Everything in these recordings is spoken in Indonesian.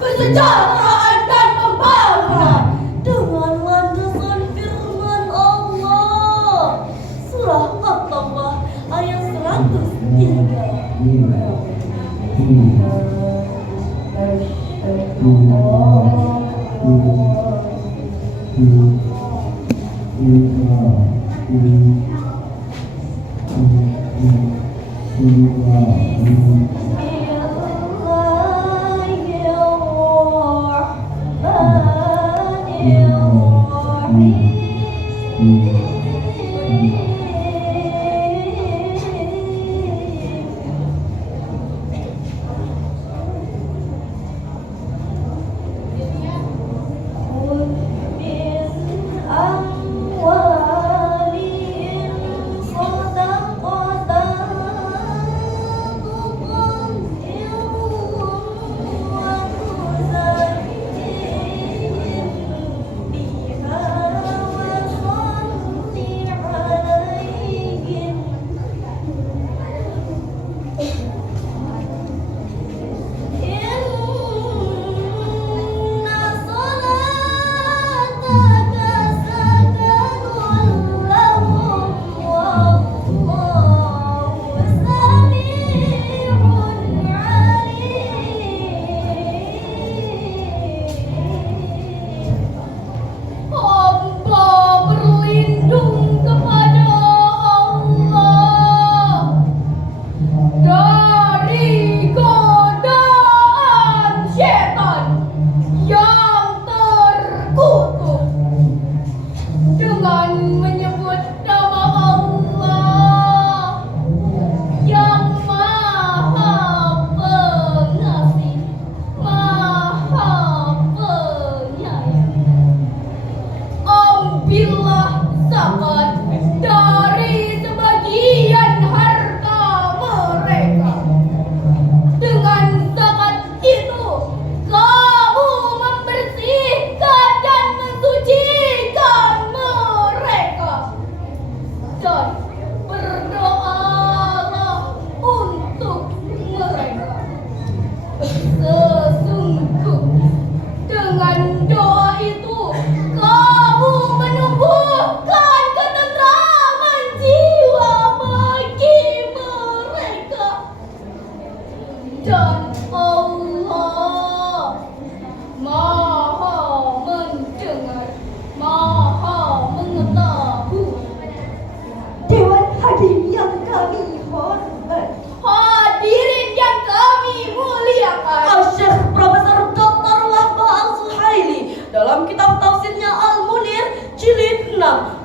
Kesejahteraan dan pembangunan dengan landasan firman Allah. Surah At-Taubah ayat 103.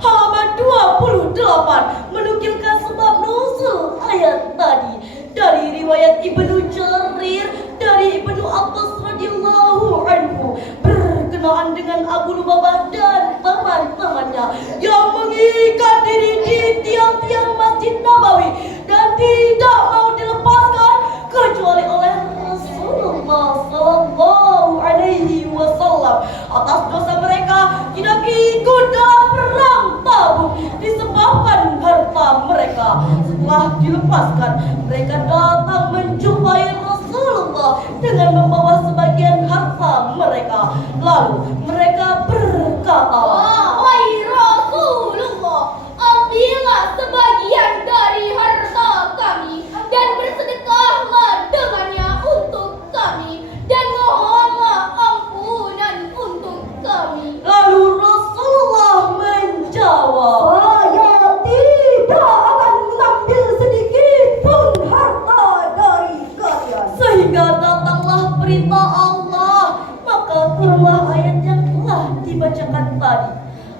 Halaman 28 menukilkan sebab nuzul ayat tadi dari riwayat Ibnu Jarir dari Ibnu Abbas radhiyallahu anhu berkenaan dengan Abu Lubabah dan teman-temannya yang mengikat diri di tiang-tiang Masjid Nabawi dan tidak mau dilepaskan kecuali oleh Rasulullah sallallahu alaihi wasallam atas dosa mereka tidak ikut dalam perang Tabuk disebabkan harta mereka. Setelah dilepaskan, mereka datang menjumpai Rasulullah dengan membawa sebagian harta mereka. Lalu mereka berkata, "Wahai Rasulullah, ambillah sebagian dari harta kami dan bersedekahlah dengannya untuk kami dan mohonlah ampunan untuk kami." Lalu Rasulullah menjawab, "Saya tidak akan mengambil sedikit pun harta dari kalian." sehingga datanglah perintah Allah, maka turunlah ayat yang telah dibacakan tadi.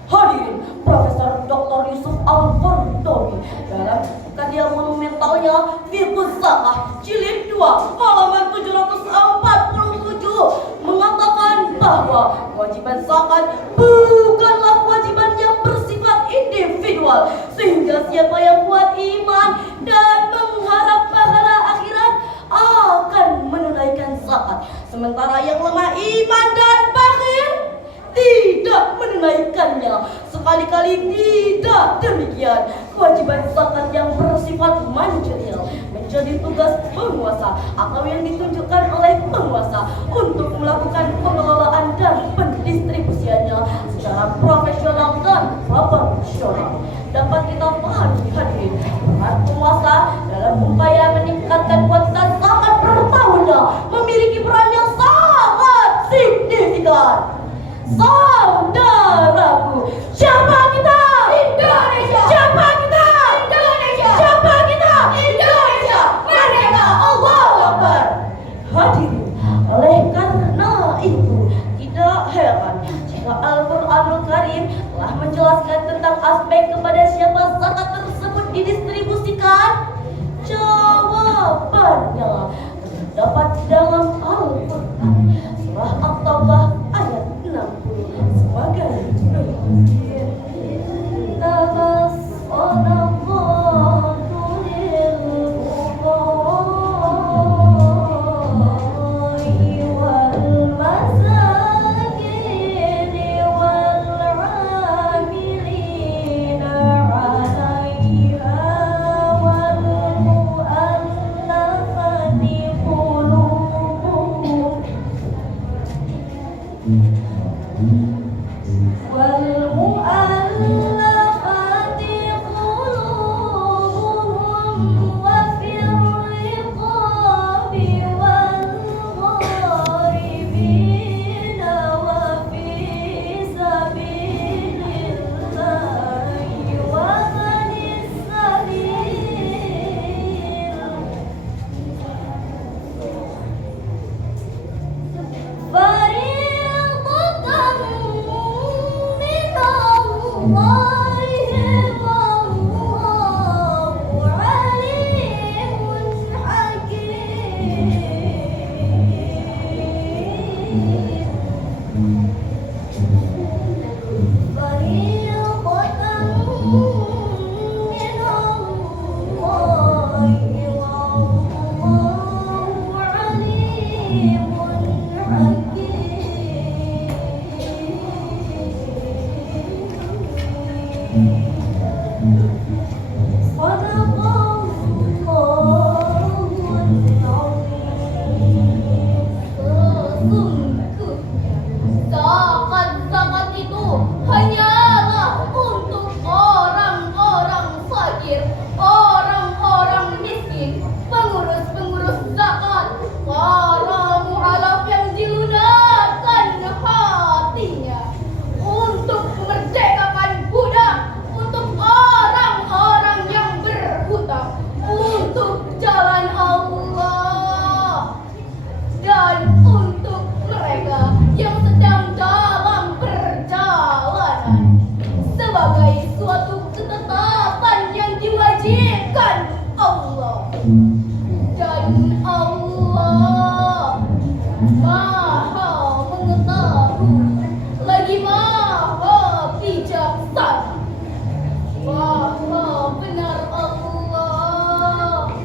Hadirin, Profesor Dr. Yusuf Al-Qaradawi dalam karya monumentalnya Fiqhus Zakah jilid 2 halaman 747 mengatakan bahwa kewajiban zakat bukanlah kewajiban yang bersifat individual, sehingga siapa yang kuat iman dan mengharap pahala akhirat sementara yang lemah iman dan bakhil tidak menunaikannya. Sekali-kali tidak demikian. Kewajiban zakat yang bersifat manjeril menjadi tugas penguasa atau yang ditunjukkan oleh penguasa untuk melakukan pengelolaan dan pendistribusiannya secara profesional dan proporsional. Dapat kita pahami hadirin, peran penguasa dalam upaya meningkatkan kuantitas zakat per tahunnya memiliki peran yang sangat signifikan. Saudaraku, siapa kita? Indonesia. Siapa kita? Indonesia. Siapa kita? Indonesia. Merdeka. Allahu Akbar. Hadirin, oleh karena itu tidak heran jika Al-Quranul Karim telah menjelaskan tentang aspek kepada siapa zakat tersebut didistribusikan. Jawabannya terdapat dalam Al-Quran surah At-Taubah ayat 60 sebagai berikut. Zakat itu hanyalah untuk orang-orang fakir, orang-orang miskin, pengurus-pengurus zakat, para mu'alaf yang dilunakkan hatinya untuk memerdekakan budak, untuk orang-orang yang berhutang, untuk jalan Allah, dan untuk mereka yang sedang dalam perjalanan sebagai suatu ketetapan yang diwajibkan Allah. Dan Allah Maha mengetahui lagi Maha bijaksana. Maha benar Allah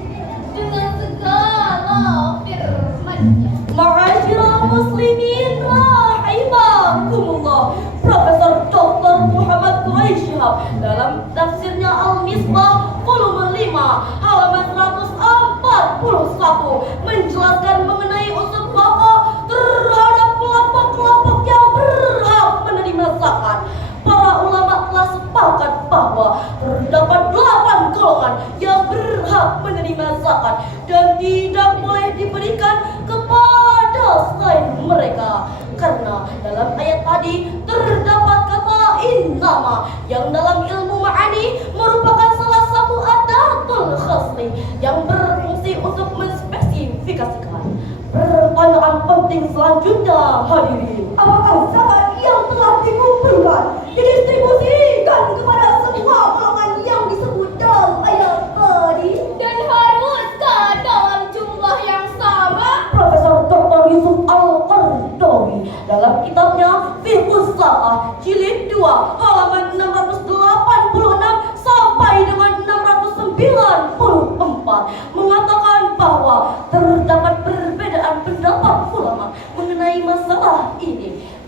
dengan segala firman-Nya. Ma'asyiral muslimin rahimakumullah. Profesor Dr. Muhammad Quraish Shihab dalam tafsirnya Al-Misbah volume 5 halaman 141 menjelaskan mengenai unsur pokok terhadap kelompok-kelompok yang berhak menerima zakat. Para ulama telah sepakat bahwa terdapat 8 golongan yang berhak menerima zakat dan tidak boleh diberikan kepada selain mereka, karena dalam ayat tadi terdapat kata innama yang dalam ilmu ma'ani merupakan salah satu adatul khasli yang berfungsi untuk menspesifikasikan. Pertanyaan penting selanjutnya hadirin, Apakah zakat yang telah dikumpulkan didistribusikan kepada semua golongan yang disebut dalam ayat tadi? Dan haruskah dalam jumlah yang sama? Profesor Dr. Yusuf Al-Qaradawi dalam kitabnya Fiqhus Zakah jilid 2 halaman 686 sampai dengan 694 mengatakan bahwa terdapat perbedaan pendapat ulama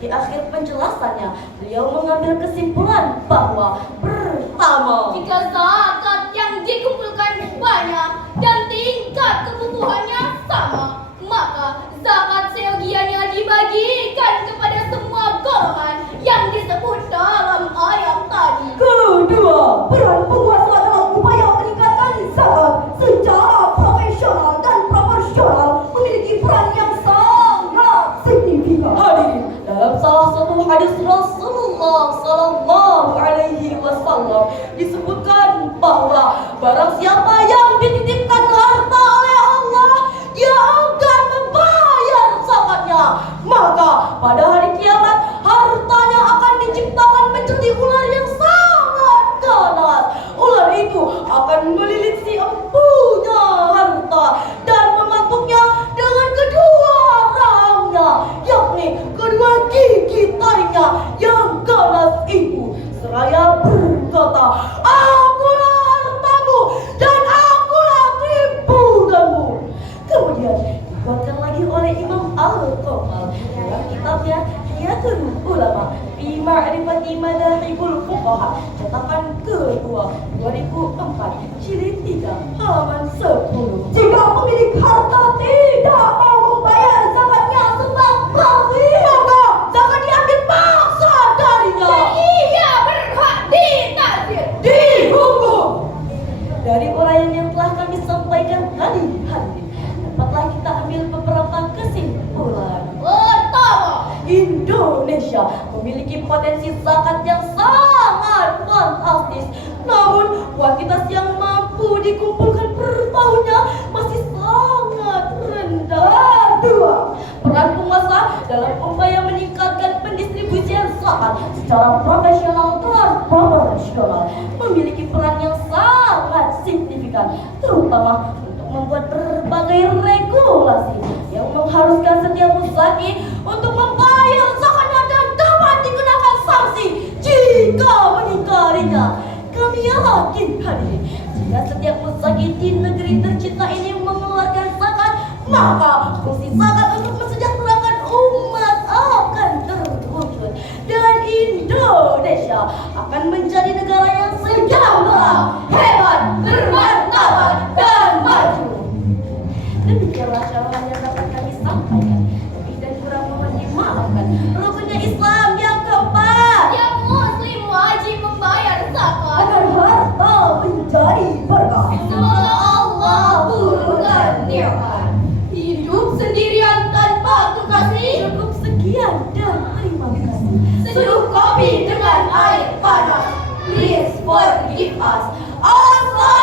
Di akhir penjelasannya, beliau mengambil kesimpulan bahwa pertama, Jika zakat yang dikumpulkan banyak dan tingkat kebutuhannya sama, maka zakat seyogianya dibagikan kepada semua golongan yang disebut dalam ayat tadi. Kedua, peran penguasa dalam upaya meningkatkan zakat secara profesional dan proporsional memiliki peran yang sangat signifikan. hadirin, dalam salah satu hadis Rasulullah Sallallahu Alaihi Wasallam disebutkan bahwa barang siapa yang dititipkan harta oleh Allah, dia akan membayar zakatnya. Maka pada hari kiamat hartanya akan diciptakan menjadi ular yang sangat ganas. Ular itu akan melilit si empunya harta dan mematuknya dengan kedua rahangnya, yakni kedua gigi taringnya yang ganas itu, seraya berkata, "Akulah hartamu dan akulah timbulanmu." Kemudian dikuatkan lagi oleh Imam Al-Qamal dalam kitabnya Hiyatul Ulama fi Ma'rifati Madahibul Fuqaha, cetakan kedua 2004, jilid 3, halaman 10. Jika pemilik harta tidak mau membayar zakatnya sebab kafir, Maka zakat diambil paksa darinya, Ia berhak ditazir. dihukum. Dari uraian yang telah kami sampaikan tadi, hadirin, dapatlah kita ambil beberapa kesimpulan. Pertama, Indonesia memiliki potensi zakat yang sangat fantastis. Namun, kuantitas yang mampu dikumpulkan per tahunnya masih sangat rendah. Dua, peran penguasa dalam upaya meningkatkan pendistribusian zakat secara profesional dan proporsional memiliki peran yang sangat signifikan, terutama untuk membuat berbagai regulasi yang mengharuskan setiap muzaki untuk membayar zakatnya dan dapat dikenakan sanksi jika mengingkarinya. Kami yakin, hadirin, jika setiap muzaki di negeri tercinta ini mengeluarkan zakat, maka fungsi zakat untuk mensejahterakan umat akan terwujud dan Indonesia akan menjadi negara yang sejahtera, hebat, bermartabat, dan maju. Demikianlah syarahan yang dapat kami sampaikan. Lebih dan kurang mohon dimaafkan. Rukunnya Islam yang keempat, yang muslim wajib membayar zakat. agar harta menjadi berkah. Semoga Allah turunkan nikmat. Hidup sendirian tanpa kekasih. cukup sekian dan terima kasih. Seduh kopi dengan air panas. Please forgive us. Assalamualaikum.